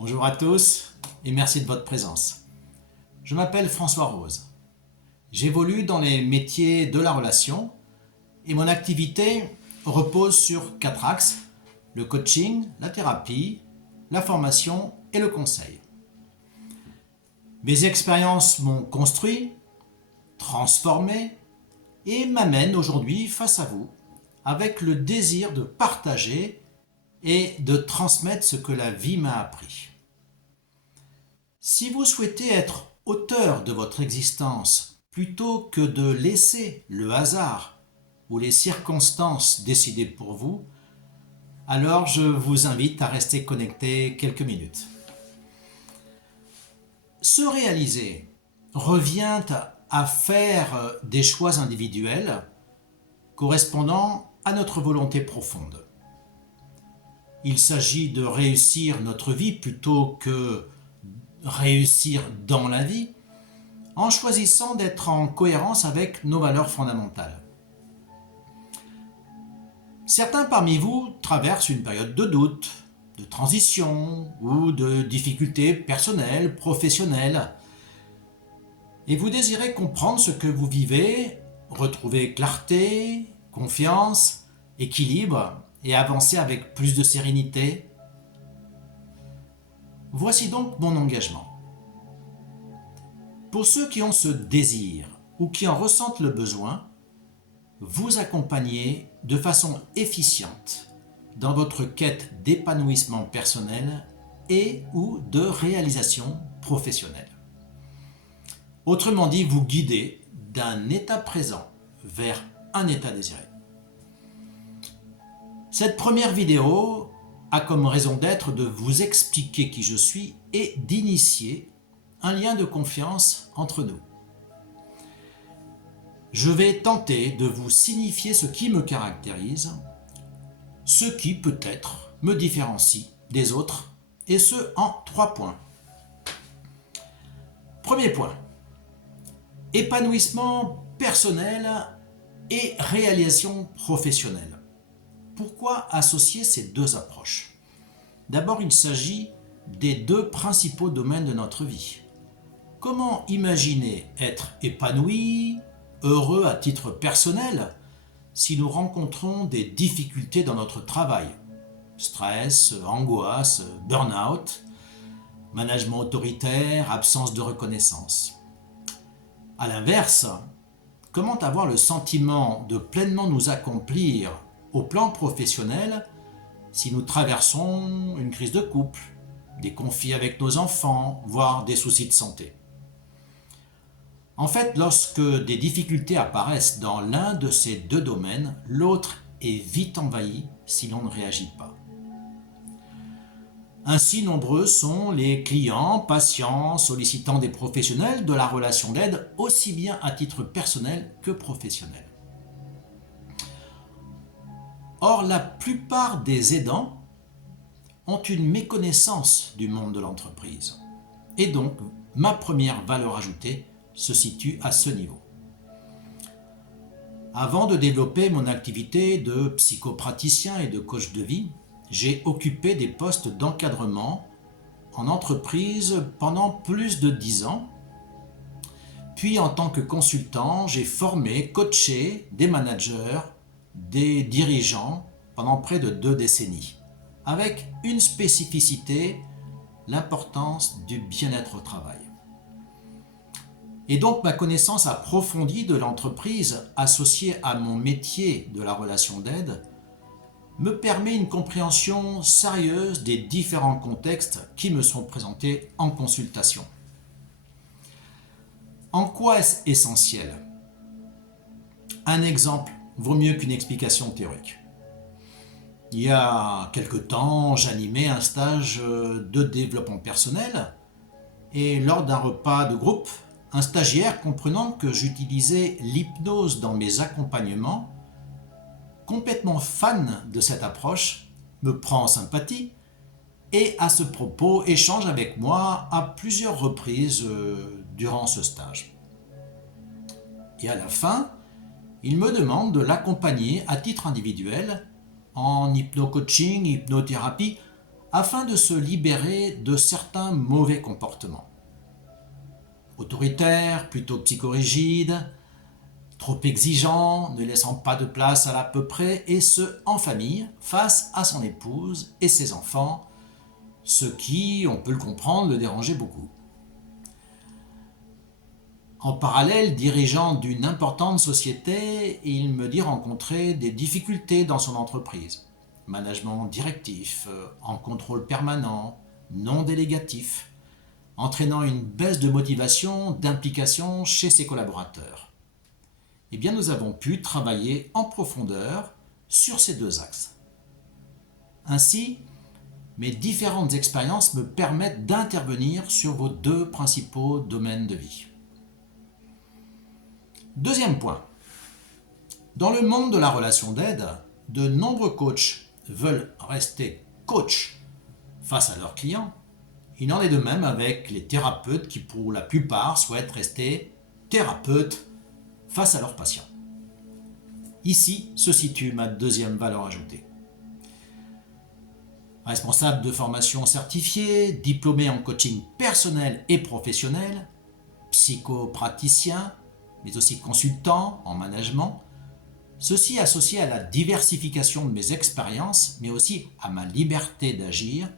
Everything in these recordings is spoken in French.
Bonjour à tous et merci de votre présence. Je m'appelle François Rose. J'évolue dans les métiers de la relation et mon activité repose sur 4 axes: le coaching, la thérapie, la formation et le conseil. Mes expériences m'ont construit, transformé et m'amènent aujourd'hui face à vous avec le désir de partager et de transmettre ce que la vie m'a appris. Si vous souhaitez être auteur de votre existence plutôt que de laisser le hasard ou les circonstances décider pour vous, alors je vous invite à rester connecté quelques minutes. Se réaliser revient à faire des choix individuels correspondant à notre volonté profonde. Il s'agit de réussir notre vie plutôt que réussir dans la vie en choisissant d'être en cohérence avec nos valeurs fondamentales. Certains parmi vous traversent une période de doute, de transition ou de difficultés personnelles, professionnelles, et vous désirez comprendre ce que vous vivez, retrouver clarté, confiance, équilibre et avancer avec plus de sérénité. Voici donc mon engagement. Pour ceux qui ont ce désir ou qui en ressentent le besoin, vous accompagner de façon efficiente dans votre quête d'épanouissement personnel et ou de réalisation professionnelle. Autrement dit, vous guider d'un état présent vers un état désiré. Cette première vidéo a comme raison d'être de vous expliquer qui je suis et d'initier un lien de confiance entre nous. Je vais tenter de vous signifier ce qui me caractérise, ce qui peut-être me différencie des autres, et ce en 3 points. Premier point, épanouissement personnel et réalisation professionnelle. Pourquoi associer ces deux approches ? D'abord, il s'agit des 2 principaux domaines de notre vie. Comment imaginer être épanoui, heureux à titre personnel, si nous rencontrons des difficultés dans notre travail ? Stress, angoisse, burn-out, management autoritaire, absence de reconnaissance. À l'inverse, comment avoir le sentiment de pleinement nous accomplir au plan professionnel si nous traversons une crise de couple, des conflits avec nos enfants, voire des soucis de santé? En fait, lorsque des difficultés apparaissent dans l'un de ces 2 domaines, l'autre est vite envahi si l'on ne réagit pas. Ainsi, nombreux sont les clients, patients, sollicitant des professionnels de la relation d'aide, aussi bien à titre personnel que professionnel. Or, la plupart des aidants ont une méconnaissance du monde de l'entreprise. Et donc, ma première valeur ajoutée se situe à ce niveau. Avant de développer mon activité de psychopraticien et de coach de vie, j'ai occupé des postes d'encadrement en entreprise pendant plus de 10 ans. Puis en tant que consultant, j'ai formé, coaché des managers, des dirigeants pendant près de 2 décennies, avec une spécificité, l'importance du bien-être au travail. Et donc ma connaissance approfondie de l'entreprise associée à mon métier de la relation d'aide me permet une compréhension sérieuse des différents contextes qui me sont présentés en consultation. En quoi est-ce essentiel ? Un exemple vaut mieux qu'une explication théorique. Il y a quelque temps, j'animais un stage de développement personnel et lors d'un repas de groupe, un stagiaire, comprenant que j'utilisais l'hypnose dans mes accompagnements, complètement fan de cette approche, me prend en sympathie et à ce propos échange avec moi à plusieurs reprises durant ce stage. Et à la fin, il me demande de l'accompagner à titre individuel en hypno-coaching, hypnothérapie, afin de se libérer de certains mauvais comportements. Autoritaire, plutôt psychorigide, trop exigeant, ne laissant pas de place à l'à peu près, et ce, en famille, face à son épouse et ses enfants, ce qui, on peut le comprendre, le dérangeait beaucoup. En parallèle, dirigeant d'une importante société, il me dit rencontrer des difficultés dans son entreprise. Management directif, en contrôle permanent, non délégatif, entraînant une baisse de motivation, d'implication chez ses collaborateurs. Eh bien, nous avons pu travailler en profondeur sur ces deux axes. Ainsi, mes différentes expériences me permettent d'intervenir sur vos deux principaux domaines de vie. Deuxième point. Dans le monde de la relation d'aide, de nombreux coachs veulent rester coachs face à leurs clients. Il en est de même avec les thérapeutes qui, pour la plupart, souhaitent rester thérapeutes face à leurs patients. Ici se situe ma deuxième valeur ajoutée. Responsable de formation certifié, diplômé en coaching personnel et professionnel, psychopraticien, mais aussi consultant en management, ceci associé à la diversification de mes expériences, mais aussi à ma liberté d'agir,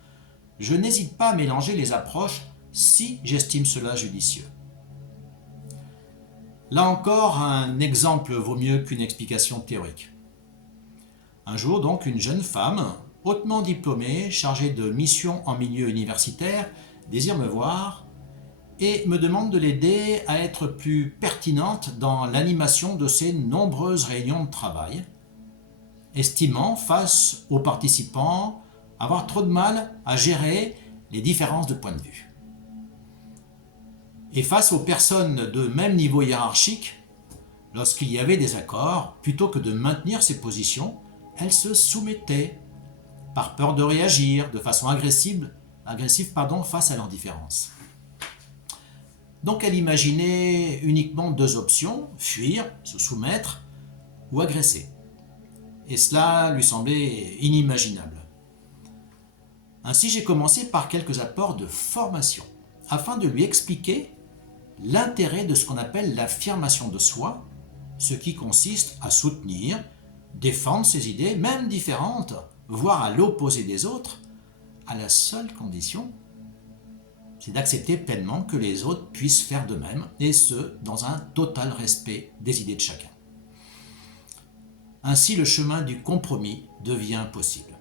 je n'hésite pas à mélanger les approches si j'estime cela judicieux. Là encore, un exemple vaut mieux qu'une explication théorique. Un jour donc, une jeune femme, hautement diplômée, chargée de missions en milieu universitaire, désire me voir et me demande de l'aider à être plus pertinente dans l'animation de ses nombreuses réunions de travail, estimant face aux participants avoir trop de mal à gérer les différences de point de vue. Et face aux personnes de même niveau hiérarchique, lorsqu'il y avait des accords, plutôt que de maintenir ses positions, elle se soumettait, par peur de réagir de façon agressive face à leurs différences. Donc elle imaginait uniquement deux options, fuir, se soumettre ou agresser. Et cela lui semblait inimaginable. Ainsi j'ai commencé par quelques apports de formation, afin de lui expliquer l'intérêt de ce qu'on appelle l'affirmation de soi, ce qui consiste à soutenir, défendre ses idées, même différentes, voire à l'opposé des autres, à la seule condition, c'est d'accepter pleinement que les autres puissent faire de même, et ce, dans un total respect des idées de chacun. Ainsi, le chemin du compromis devient possible.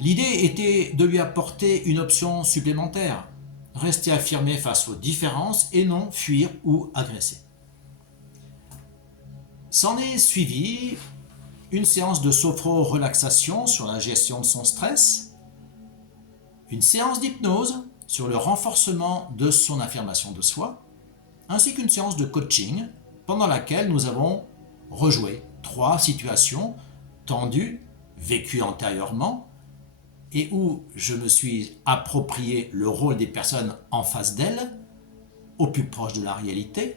L'idée était de lui apporter une option supplémentaire, rester affirmé face aux différences et non fuir ou agresser. S'en est suivi une séance de sophro-relaxation sur la gestion de son stress, une séance d'hypnose sur le renforcement de son affirmation de soi, ainsi qu'une séance de coaching pendant laquelle nous avons rejoué 3 situations tendues, vécues antérieurement, et où je me suis approprié le rôle des personnes en face d'elle, au plus proche de la réalité,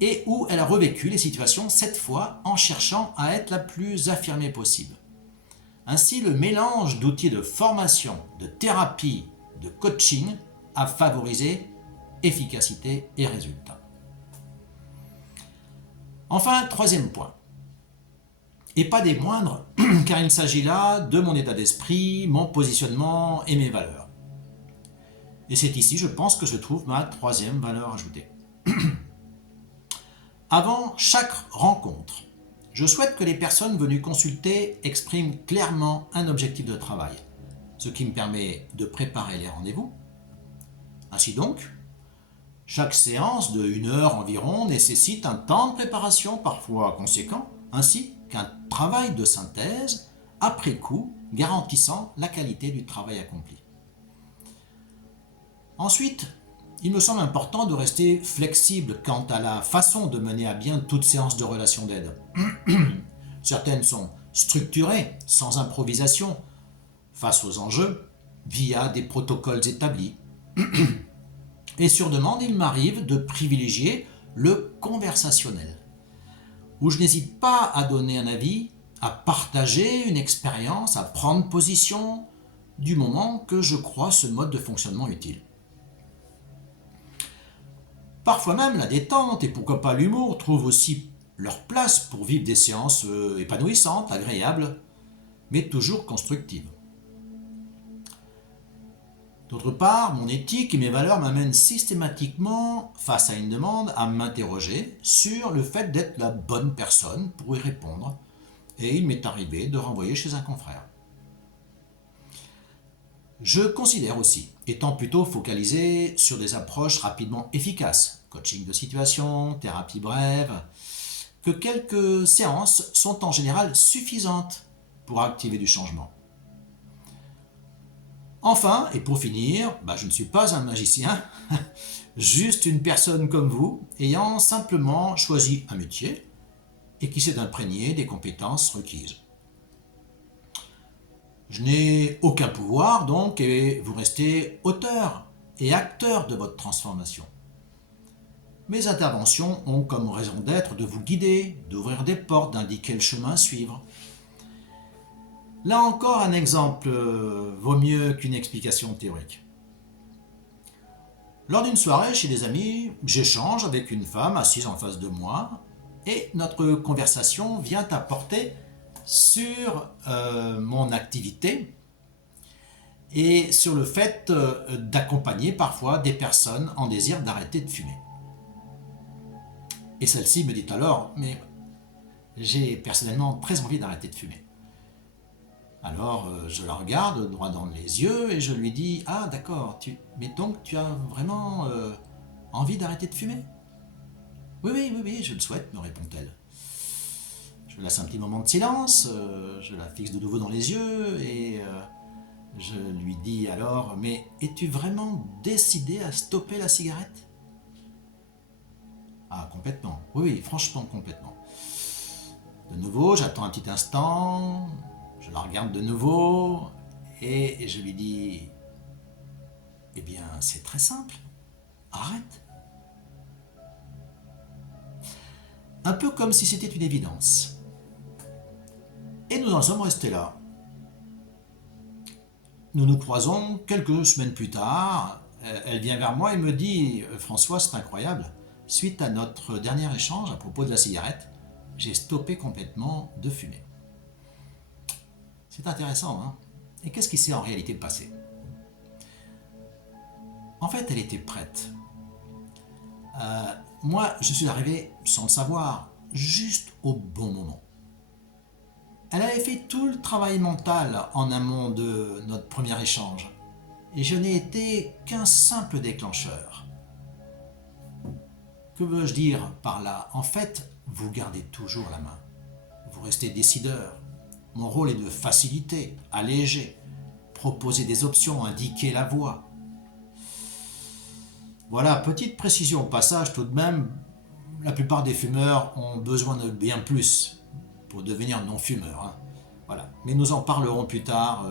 et où elle a revécu les situations cette fois en cherchant à être la plus affirmée possible. Ainsi, le mélange d'outils de formation, de thérapie, de coaching a favorisé efficacité et résultats. Enfin, troisième point, et pas des moindres, car il s'agit là de mon état d'esprit, mon positionnement et mes valeurs. Et c'est ici, je pense, que se trouve ma troisième valeur ajoutée. Avant chaque rencontre, je souhaite que les personnes venues consulter expriment clairement un objectif de travail, ce qui me permet de préparer les rendez-vous. Ainsi donc, chaque séance de 1 heure environ nécessite un temps de préparation parfois conséquent, ainsi qu'un travail de synthèse après coup garantissant la qualité du travail accompli. Ensuite, il me semble important de rester flexible quant à la façon de mener à bien toute séance de relation d'aide. Certaines sont structurées, sans improvisation, face aux enjeux, via des protocoles établis. Et sur demande, il m'arrive de privilégier le conversationnel, où je n'hésite pas à donner un avis à partager une expérience, à prendre position, du moment que je crois ce mode de fonctionnement utile. Parfois même la détente et pourquoi pas l'humour trouvent aussi leur place pour vivre des séances épanouissantes, agréables, mais toujours constructives. D'autre part, mon éthique et mes valeurs m'amènent systématiquement, face à une demande, à m'interroger sur le fait d'être la bonne personne pour y répondre, et il m'est arrivé de renvoyer chez un confrère. Je considère aussi, étant plutôt focalisé sur des approches rapidement efficaces, coaching de situation, thérapie brève, que quelques séances sont en général suffisantes pour activer du changement. Enfin, et pour finir, je ne suis pas un magicien, juste une personne comme vous, ayant simplement choisi un métier et qui s'est imprégné des compétences requises. Je n'ai aucun pouvoir donc et vous restez auteur et acteur de votre transformation. Mes interventions ont comme raison d'être de vous guider, d'ouvrir des portes, d'indiquer le chemin à suivre. Là encore, un exemple vaut mieux qu'une explication théorique. Lors d'une soirée chez des amis, j'échange avec une femme assise en face de moi et notre conversation vient à porter sur mon activité et sur le fait d'accompagner parfois des personnes en désir d'arrêter de fumer. Et celle-ci me dit alors, mais j'ai personnellement très envie d'arrêter de fumer. Alors je la regarde droit dans les yeux et je lui dis, ah d'accord, mais donc tu as vraiment envie d'arrêter de fumer ? Oui, je le souhaite, me répond-elle. Je laisse un petit moment de silence, je la fixe de nouveau dans les yeux et je lui dis alors, mais es-tu vraiment décidé à stopper la cigarette ? Ah, complètement. Oui, franchement, complètement. De nouveau, j'attends un petit instant, je la regarde de nouveau et je lui dis, eh bien, c'est très simple, arrête. Un peu comme si c'était une évidence. Et nous en sommes restés là. Nous nous croisons quelques semaines plus tard. Elle vient vers moi et me dit « François, c'est incroyable. Suite à notre dernier échange à propos de la cigarette, j'ai stoppé complètement de fumer. » C'est intéressant, hein ? Et qu'est-ce qui s'est en réalité passé ? En fait, elle était prête. Moi, je suis arrivé sans le savoir, juste au bon moment. Elle avait fait tout le travail mental en amont de notre premier échange. Et je n'ai été qu'un simple déclencheur. Que veux-je dire par là ? En fait, vous gardez toujours la main. Vous restez décideur. Mon rôle est de faciliter, alléger, proposer des options, indiquer la voie. Voilà, petite précision au passage tout de même, la plupart des fumeurs ont besoin de bien plus pour devenir non-fumeurs. Hein. Voilà. Mais nous en parlerons plus tard,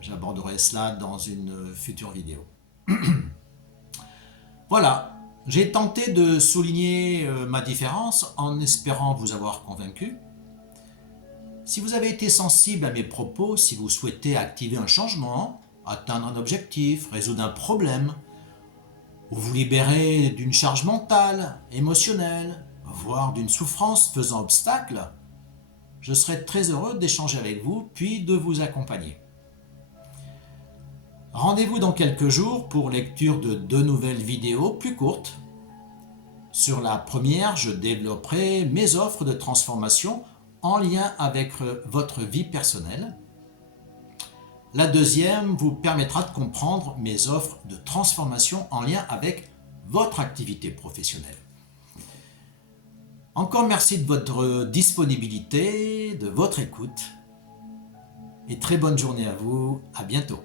j'aborderai cela dans une future vidéo. Voilà, j'ai tenté de souligner ma différence en espérant vous avoir convaincu. Si vous avez été sensible à mes propos, si vous souhaitez activer un changement, atteindre un objectif, résoudre un problème, ou vous libérer d'une charge mentale, émotionnelle, voire d'une souffrance faisant obstacle, je serai très heureux d'échanger avec vous puis de vous accompagner. Rendez-vous dans quelques jours pour lecture de 2 nouvelles vidéos plus courtes. Sur la première, je développerai mes offres de transformation en lien avec votre vie personnelle. La deuxième vous permettra de comprendre mes offres de transformation en lien avec votre activité professionnelle. Encore merci de votre disponibilité, de votre écoute et très bonne journée à vous. À bientôt.